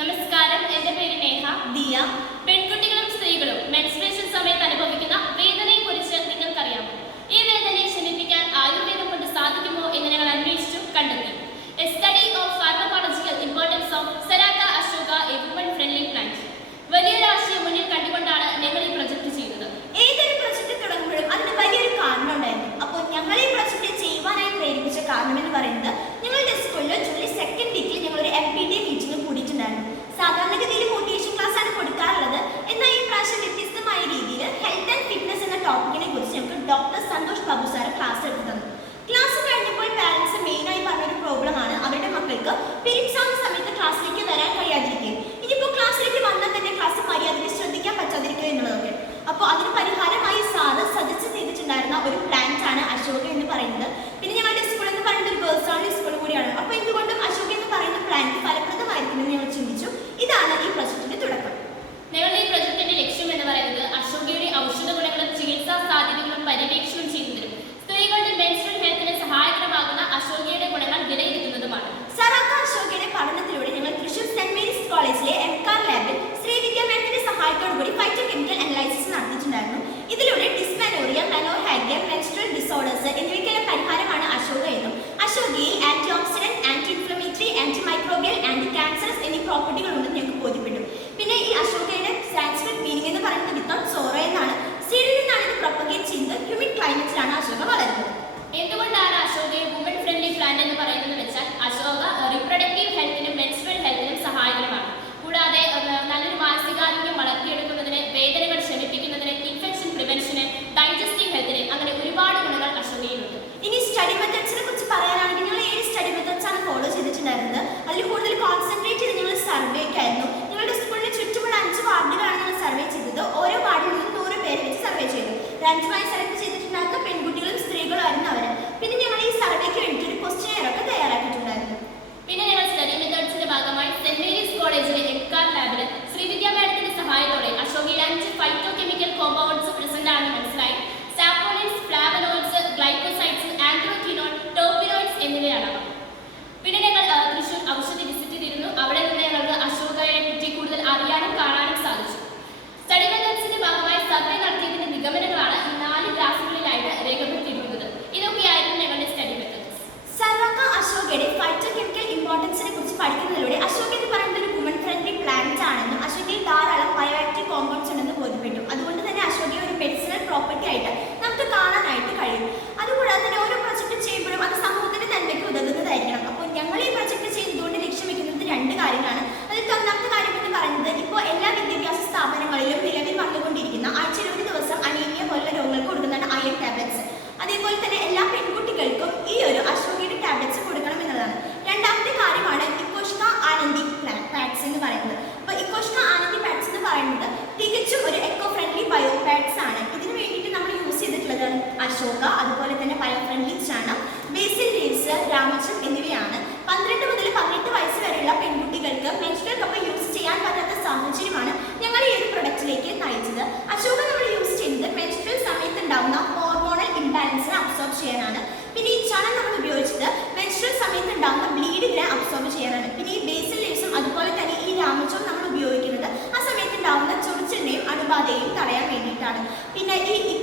നമസ്കാരം, എൻ്റെ പേര് നേഹ. ദിയ. പെൺകുട്ടികളും സ്ത്രീകളും മെൻസ്ട്രേഷൻ സമയത്ത് അനുഭവിക്കുന്ന വേദനയെക്കുറിച്ച് നിങ്ങൾക്കറിയാമോ? ഈ വേദനയെ ശമിപ്പിക്കാൻ ആയുർവേദം കൊണ്ട് സാധിക്കുമോ എന്ന് ഞങ്ങൾ അന്വേഷിച്ചു കണ്ടെത്തി. A study of pharmacological importance of Saraca asoca, a woman friendly plant. വലിയൊരു ആശയം മുന്നിൽ കണ്ടുകൊണ്ടാണ് ഞങ്ങൾ ഈ പ്രൊജക്ട് ചെയ്തത്. ഏതൊരു പ്രൊജക്ട് തുടങ്ങുമ്പോഴും അതിന് വലിയൊരു കാരണം ഉണ്ടായിരുന്നു. അപ്പോൾ ഞങ്ങൾ ഈ പ്രൊജക്ട് ചെയ്യുവാനായി പ്രേരിപ്പിച്ച കാരണം എന്ന് പറയുന്നത്, ഞങ്ങളുടെ സ്കൂളിൽ ജൂലൈ 2nd വീക്കിൽ ഞങ്ങൾ ഒരു MPTA മീറ്റിംഗ് കൂടിയിട്ടുണ്ടായിരുന്നു. സാധാരണഗതിയിൽ മോട്ടിവേഷൻ ക്ലാസ് ആണ് കൊടുക്കാറുള്ളത്. എന്നാൽ ഈ പ്രാവശ്യം വ്യത്യസ്തമായ രീതിയിൽ ഹെൽത്ത് ആൻഡ് ഫിറ്റ്നസ് എന്ന ടോപ്പിക്കിനെ കുറിച്ച് ഞങ്ങൾക്ക് doctor Santhosh Babu sir class എടുത്തു തന്നു. ക്ലാസ് കഴിഞ്ഞപ്പോൾ പാരന്റ്സ് മെയിനായി പറഞ്ഞൊരു പ്രോബ്ലമാണ് അവരുടെ മക്കൾക്ക് പീരീഡ്സ് ആവുന്ന സമയത്ത് ക്ലാസ്സിലേക്ക് വരാൻ കഴിയാതിരിക്കുക. ഇനിയിപ്പോൾ ക്ലാസ്സിലേക്ക് വന്നാൽ തന്നെ ക്ലാസ് മര്യാദയ്ക്ക് ശ്രദ്ധിക്കാൻ പറ്റാതിരിക്കുക എന്നുള്ളതൊക്കെ. അപ്പോൾ അതിന് പരിഹാരമായി സാറ് സജസ്റ്റ് ചെയ്തിട്ടുണ്ടായിരുന്ന ഒരു പ്ലാന്റ് ആണ് അശോക എന്ന് പറയുന്നത്. പിന്നെ ഞങ്ങളുടെ സ്കൂൾ എന്ന് പറയുന്നത് ഒരു ഗേൾസ് ഓൺലി സ്കൂൾ കൂടിയാണ്. അപ്പോൾ എന്തുകൊണ്ടും അശോക എന്ന് പറയുന്ന പ്ലാന്റ് ഫലപ്രദമായിരിക്കുമെന്ന് ഞങ്ങൾ ചിന്തിച്ചു. ഇതാണ് ഈ പ്രൊജക്ടിന്റെ തുടക്കം. ഞങ്ങളുടെ ഈ പ്രൊജക്ടിന്റെ ലക്ഷ്യം എന്ന് പറയുന്നത് അശോകയുടെ ഔഷധ ഗുണങ്ങളും ചികിത്സാ സാധ്യതകളും പര്യവേക്ഷണം ചെയ്യുന്നതിനും സ്ത്രീകളുടെ മെൻസ്ട്രൽ ഹെൽത്തിന് സഹായകരമാകുന്ന അശോകയുടെ ഗുണങ്ങൾ വിലയിരുത്തുന്നതുമാണ്. സെറാക്ക അശോകയുടെ പഠനത്തിലൂടെ ഞങ്ങൾ തൃശൂർ സെന്റ് മേരീസ് കോളേജിലെ MCAR ലാബിൽ ശ്രീവിദ്യ മാഡത്തിന്റെ സഹായത്തോടുകൂടി ഫൈറ്റോ കെമിക്കൽ അനലൈസിസ് നടത്തിയിട്ടുണ്ടായിരുന്നു. ഇതിലൂടെ ഡിസ്മെനോറിയ, മെനോർഹാഗിയ, മെൻസ്ട്രൽ ഡിസോർഡേഴ്സ് എന്നിവയ്ക്കുള്ള പരിഹാരമാണ് അശോക എന്നും അശോകയിൽ antioxidant, anti inflammatory, antimicrobial, anti cancerous എന്നീ പ്രോപ്പർട്ടികളുണ്ടെന്ന് ഞങ്ങൾക്ക് ബോധ്യപ്പെട്ടു. പിന്നെ ഈ അശോകയുടെ സാൻസ്ക്രിറ്റ് മീനിങ് എന്ന് പറയുന്നത് വിത്തൗട്ട് സോറോ എന്നാണ്. സീഡിൽ നിന്നാണ് ഇത് പ്രൊപ്പഗേറ്റ് ചെയ്യുന്നത്. ഹ്യൂമിഡ് ക്ലൈമറ്റിലാണ് അശോക വളരുന്നത്. എന്തുകൊണ്ടാണ് അശോകയെ വുമൺ ഫ്രണ്ട്ലി പ്ലാന്റ് എന്ന് പറയുന്നത് വെച്ചാൽ, അശോക റിപ്രൊഡക്റ്റീവ് ഹെൽത്തിനും മെൻസ്ട്രൽ ഹെൽത്തിനും സഹായകരമാണ്. കൂടാതെ നല്ലൊരു മാനസികാരോഗ്യം വളർത്തിയെടുക്കുന്നതിന്, വേദനകൾ ശമിപ്പിക്കുന്നതിന്, ഇൻഫെക്ഷൻ പ്രിവെൻഷന്, ഡൈജസ്റ്റീവ് ഹെൽത്തിന്, അങ്ങനെ ഒരുപാട് ഗുണങ്ങൾ അശോകയിലുണ്ട്. ഇനി സ്റ്റഡി മെത്തേഡ്സിനെ കുറിച്ച് പറയാനാണെങ്കിൽ ഞങ്ങൾ 7 സ്റ്റഡി മെത്തേഡ്സ് ആണ് ഫോളോ ചെയ്തിട്ടുണ്ടായിരുന്നത്. അതിൽ കൂടുതൽ കോൺസെൻട്രേറ്റ് ചെയ്ത് ഞങ്ങൾ സർവേക്കായിരുന്നു. ഞങ്ങളുടെ സ്കൂളിന് ചുറ്റുമുള്ള 5 വാർഡുകളാണ് ഞങ്ങൾ സർവേ ചെയ്തത്. ഓരോ വാർഡിൽ നിന്നും 100 പേരെ വെച്ച് സർവേ ചെയ്തു. റാൻഡമായി സെലക്ട് ചെയ്തിട്ടുണ്ടായിരുന്ന പെൺകുട്ടികളും സ്ത്രീകളും ആയിരുന്നു അവർ. പിന്നെ ഞങ്ങൾ ഈ സർവേക്ക് വേണ്ടിയിട്ട് ഒരു ക്വസ്റ്റ്യനെയർ ഒക്കെ തയ്യാറാക്കിയിട്ടുണ്ടായിരുന്നു. പിന്നെ ഞങ്ങൾ സ്റ്റഡി മെത്തേഡ്സിന്റെ ഭാഗമായി സെന്റ് മേരീസ് കോളേജിലെ MCAR ലാബിൽ ശ്രീവിദ്യ മാഡത്തിന്റെ സഹായത്തോടെ അശോകയിൽ 5 ഫൈറ്റോ കെമിക്കൽ കോമ്പൗണ്ട്സ് പ്രസന്റ് ആണെന്ന് മനസ്സിലായി. സാപ്പോണിൻസ്, ഫ്ലാവനോയിഡ്സ്, ഗ്ലൈക്കോസൈഡ്സ്, ആന്ത്രോക്വിനോൺ, ടോപ്പിനോയിഡ്സ് എന്നിവയാണ്. പിന്നെ ഞങ്ങൾ തൃശൂർ ഔഷധി വിസിറ്റ് ചെയ്തിരുന്നു. അവിടെ നിന്ന് ഞങ്ങൾക്ക് അശോകയെ പറ്റി കൂടുതൽ അറിയാനും കാണാനും സാധിച്ചു. സ്റ്റഡി മെത്തേഡ്സിന്റെ ഭാഗമായി സർവേ നടത്തിയതിന്റെ നിഗമനങ്ങളാണ് ഈ 4 ഗ്രാഫുകളിലായിട്ട് രേഖപ്പെടുത്തിയിരിക്കുന്നത്. ഇതൊക്കെയായിരുന്നു ഞങ്ങളുടെ സ്റ്റഡി മെത്തേഡ്സ്. സെറാക്ക അശോകയുടെ ഫൈറ്റോ കെമിക്കൽ ഇമ്പോർട്ടൻസിനെ കുറിച്ച് പഠിക്കുന്നതിലൂടെ അശോക എന്ന് പറയുന്നത് ഒരു വുമൺ ഫ്രണ്ട്ലി പ്ലാന്റ് ആണെന്നും അശോകയിൽ ധാരാളം ബയോആക്റ്റീവ് കോമ്പൗണ്ട്സ് ഉണ്ടെന്ന് ബോധ്യപ്പെട്ടു. അതുകൊണ്ട് തന്നെ അശോകയെ ഒരു മെഡിസിനൽ പ്രോപ്പർട്ടി ആയിട്ട് നമുക്ക് കാണാനായിട്ട് കഴിയും. അതുകൂടാതെ തന്നെ ഓരോ പ്രൊജക്ട് ചെയ്യുമ്പോഴും അത് സമൂഹത്തിന്റെ നന്മയ്ക്ക് ഉതകുന്നതായിരിക്കണം. അപ്പോൾ ഞങ്ങൾ ഈ പ്രൊജക്ട് ചെയ്തുകൊണ്ട് ലക്ഷ്യം വെക്കുന്നത് 2 കാര്യങ്ങളാണ്. അതിൽ ഒന്നാമത്തെ കാര്യം എന്ന് പറയുന്നത്, ഇപ്പോൾ എല്ലാ വിദ്യാഭ്യാസ സ്ഥാപനങ്ങളിലും നിലവിൽ വന്നുകൊണ്ടിരിക്കുന്ന ആഴ്ചയിൽ 1 ദിവസം അനീമിയ പോലുള്ള രോഗങ്ങൾക്ക് കൊടുക്കുന്നതാണ് അയൺ ടാബ്ലറ്റ്സ്. അതേപോലെ തന്നെ എല്ലാ പെൺകുട്ടികൾക്കും ഈ ഒരു അശോകയുടെ ടാബ്ലറ്റ്സ് കൊടുക്കണം എന്നുള്ളതാണ്. രണ്ടാമത്തെ കാര്യമാണ് ഇക്കോഷ്ക ആനന്ദി പാഡ്സ് എന്ന് പറയുന്നത്. അപ്പോൾ ഇക്കോഷ്ക ആനന്ദി പാഡ്സ് എന്ന് പറയുന്നത് തികച്ചും ഒരു എക്കോ ഫ്രണ്ട്ലി ബയോ പാഡ്സ് ആണ്. ഇതിന് വേണ്ടിയിട്ട് നമ്മൾ യൂസ് ചെയ്തിട്ടുള്ളത് അശോക, അതുപോലെ തന്നെ ബയോ ഫ്രണ്ട്ലി ചണം, ബേസിൽ ലീവ്സ്, രാമച്ചം എന്നിവയാണ്. 12 മുതൽ 18 വയസ്സ് വരെയുള്ള പെൺകുട്ടികൾക്ക് മെൻസ്ട്രൽ കപ്പ് യൂസ് ചെയ്യാൻ പറ്റാത്ത സാഹചര്യമാണ് ഞങ്ങൾ ഈ ഒരു പ്രൊഡക്റ്റിലേക്ക് നയിച്ചത്. അശോക നമ്മൾ യൂസ് ചെയ്യുന്നത് മെൻസ്ട്രൽ സമയത്ത് ഉണ്ടാകുന്ന ഹോർമോണൽ ഇംബാലൻസിനെ അബ്സോർബ് ചെയ്യാനാണ്. പിന്നെ ഈ ചണം നമ്മൾ ഉപയോഗിച്ചത് മെൻസ്ട്രൽ സമയത്ത് ഉണ്ടാകുന്ന ബ്ലീഡിങ്ങിനെ അബ്സോർബ് ചെയ്യാനാണ്. പിന്നെ ഈ ബേസിൽ ലീവ്സും അതുപോലെ തന്നെ ഈ രാമച്ചവും നമ്മൾ ഉപയോഗിക്കുന്നത് ആ സമയത്ത് ഉണ്ടാകുന്ന ചൊറിച്ചിലിനെയും അണുബാധയെയും തടയാൻ വേണ്ടിയിട്ടാണ്. പിന്നെ ഈ